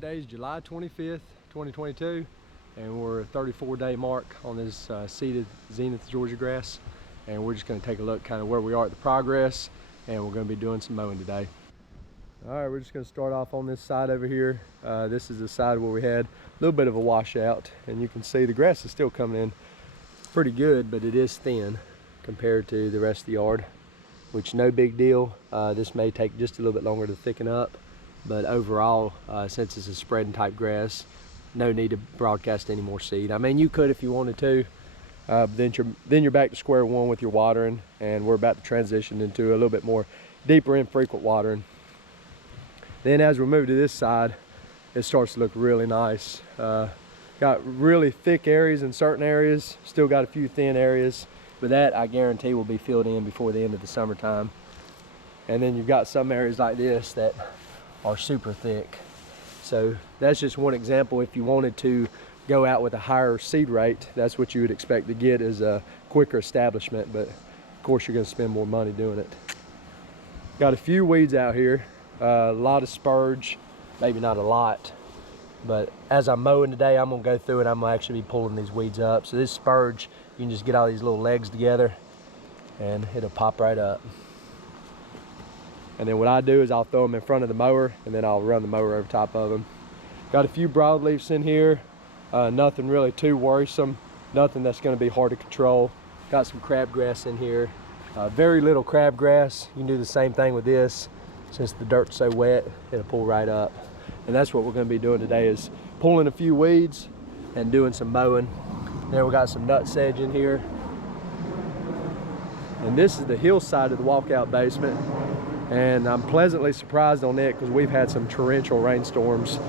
Today's July 25th, 2022, and we're 34-day mark on this seeded Zenith Zoysia grass, and we're just going to take a look kind of where we are at the progress, and we're going to be doing some mowing today. All right, we're just going to start off on this side over here. This is the side where we had a little bit of a washout, and you can see the grass is still coming in pretty good, but it is thin compared to the rest of the yard, which no big deal. This may take just a little bit longer to thicken up, but overall, since it's a spreading type grass, no need to broadcast any more seed. I mean, you could if you wanted to, then you're back to square one with your watering, and we're about to transition into a little bit more deeper infrequent watering. Then as we move to this side, it starts to look really nice. Got really thick areas in certain areas, still got a few thin areas, but that I guarantee will be filled in before the end of the summertime. And then you've got some areas like this that are super thick. So that's just one example. If you wanted to go out with a higher seed rate, that's what you would expect to get, is a quicker establishment, but of course you're going to spend more money doing it. Got a few weeds out here, a lot of spurge, maybe not a lot, but as I'm mowing today, I'm going to go through and I'm going to actually be pulling these weeds up. So this spurge, you can just get all these little legs together and it'll pop right up. And then what I do is I'll throw them in front of the mower, and then I'll run the mower over top of them. Got a few broadleafs in here, nothing really too worrisome, nothing that's going to be hard to control. Got some crabgrass in here, very little crabgrass. You can do the same thing with this. Since the dirt's so wet, it'll pull right up. And that's what we're going to be doing today, is pulling a few weeds and doing some mowing. Then we got some nut sedge in here. And this is the hillside of the walkout basement. And I'm pleasantly surprised on it because we've had some torrential rainstorms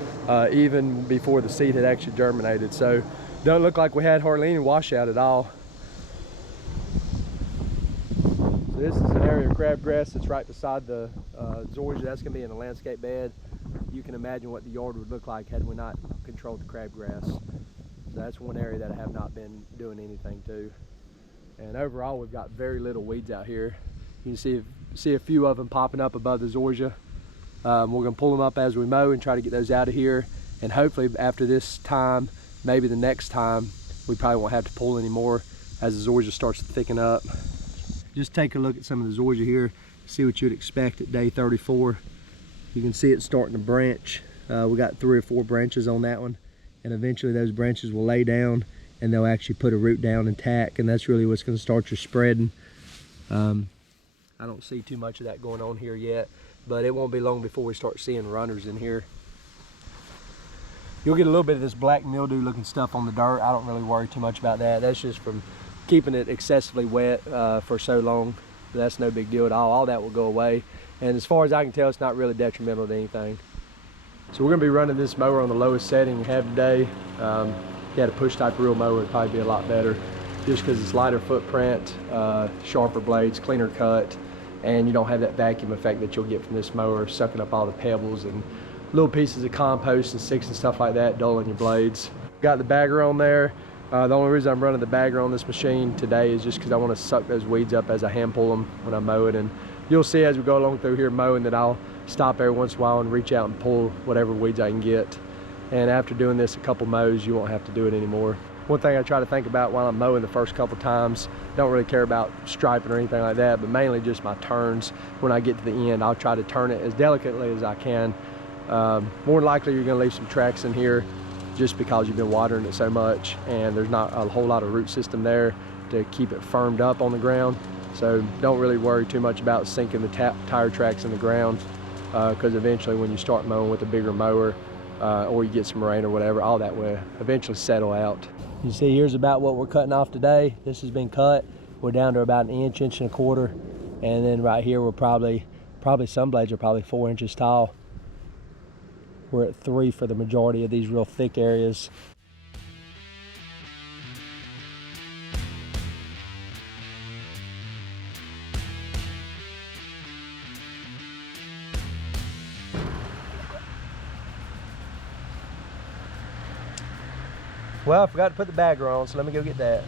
even before the seed had actually germinated. So don't look like we had hardly any washout at all. So this is an area of crabgrass that's right beside the zoysia. That's going to be in a landscape bed. You can imagine what the yard would look like had we not controlled the crabgrass. So that's one area that I have not been doing anything to. And overall, we've got very little weeds out here. You can see a few of them popping up above the zoysia. We're going to pull them up as we mow and try to get those out of here. And hopefully after this time, maybe the next time, we probably won't have to pull anymore as the zoysia starts to thicken up. Just take a look at some of the zoysia here, see what you'd expect at day 34. You can see it starting to branch. We got 3 or 4 branches on that one, and eventually those branches will lay down and they'll actually put a root down and tack, and that's really what's going to start your spreading. I don't see too much of that going on here yet, but it won't be long before we start seeing runners in here. You'll get a little bit of this black mildew looking stuff on the dirt. I don't really worry too much about that. That's just from keeping it excessively wet for so long. That's no big deal at all. All that will go away. And as far as I can tell, it's not really detrimental to anything. So we're going to be running this mower on the lowest setting we have today. If you had a push type reel mower, it'd probably be a lot better, just because it's lighter footprint, sharper blades, cleaner cut, and you don't have that vacuum effect that you'll get from this mower, sucking up all the pebbles and little pieces of compost and sticks and stuff like that, dulling your blades. Got the bagger on there. The only reason I'm running the bagger on this machine today is just because I want to suck those weeds up as I hand pull them when I mow it. And you'll see as we go along through here mowing that I'll stop every once in a while and reach out and pull whatever weeds I can get. And after doing this a couple mows, you won't have to do it anymore. One thing I try to think about while I'm mowing the first couple times, don't really care about striping or anything like that, but mainly just my turns. When I get to the end, I'll try to turn it as delicately as I can. More than likely you're going to leave some tracks in here just because you've been watering it so much, and there's not a whole lot of root system there to keep it firmed up on the ground. So don't really worry too much about sinking the tire tracks in the ground, because eventually when you start mowing with a bigger mower, or you get some rain or whatever, all that will eventually settle out. You see, here's about what we're cutting off today. This has been cut. We're down to about 1 inch, 1.25 inches, and then right here we're probably some blades are probably 4 inches tall. We're at 3 for the majority of these real thick areas. Well, I forgot to put the bagger on, so let me go get that.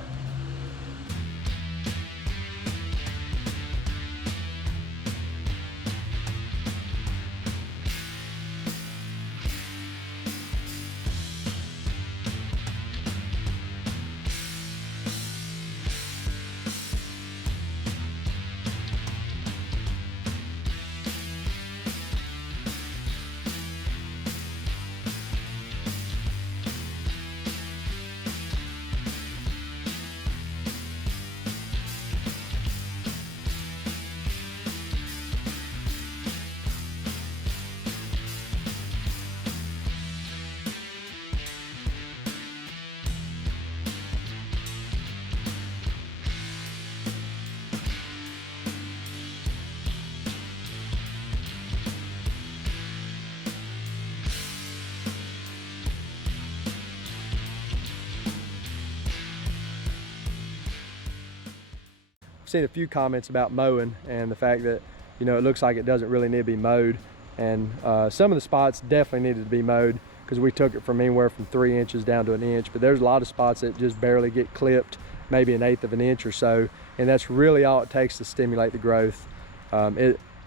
seen a few comments about mowing and the fact that, you know, it looks like it doesn't really need to be mowed. And some of the spots definitely needed to be mowed because we took it from anywhere from 3 inches down to an inch, but there's a lot of spots that just barely get clipped, maybe 1/8 of an inch or so, and that's really all it takes to stimulate the growth.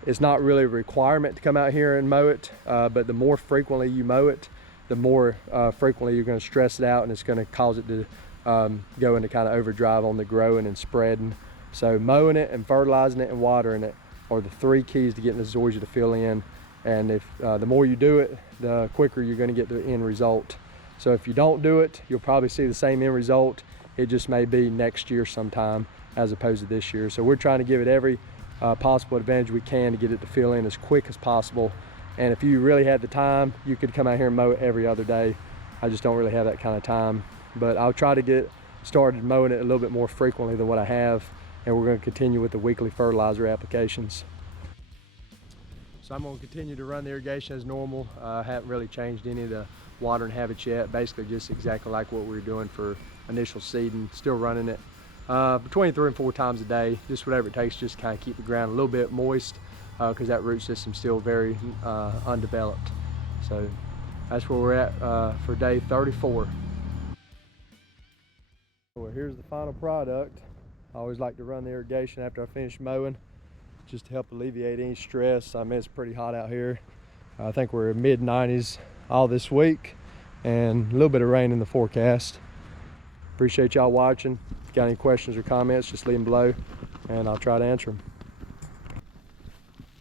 It's not really a requirement to come out here and mow it, but the more frequently you mow it, the more frequently you're going to stress it out, and it's going to cause it to go into kind of overdrive on the growing and spreading. So mowing it and fertilizing it and watering it are the 3 keys to getting the zoysia to fill in. And if the more you do it, the quicker you're going to get the end result. So if you don't do it, you'll probably see the same end result. It just may be next year sometime as opposed to this year. So we're trying to give it every possible advantage we can to get it to fill in as quick as possible. And if you really had the time, you could come out here and mow it every other day. I just don't really have that kind of time. But I'll try to get started mowing it a little bit more frequently than what I have. And we're going to continue with the weekly fertilizer applications. So I'm going to continue to run the irrigation as normal. I haven't really changed any of the watering habits yet. Basically just exactly like what we were doing for initial seeding. Still running it between 3 and 4 times a day, just whatever it takes, just kind of keep the ground a little bit moist because that root system's still very undeveloped. So that's where we're at for day 34. Well, here's the final product. I always like to run the irrigation after I finish mowing, just to help alleviate any stress. I mean, it's pretty hot out here. I think we're mid-90s all this week and a little bit of rain in the forecast. Appreciate y'all watching. If you got any questions or comments, just leave them below and I'll try to answer them.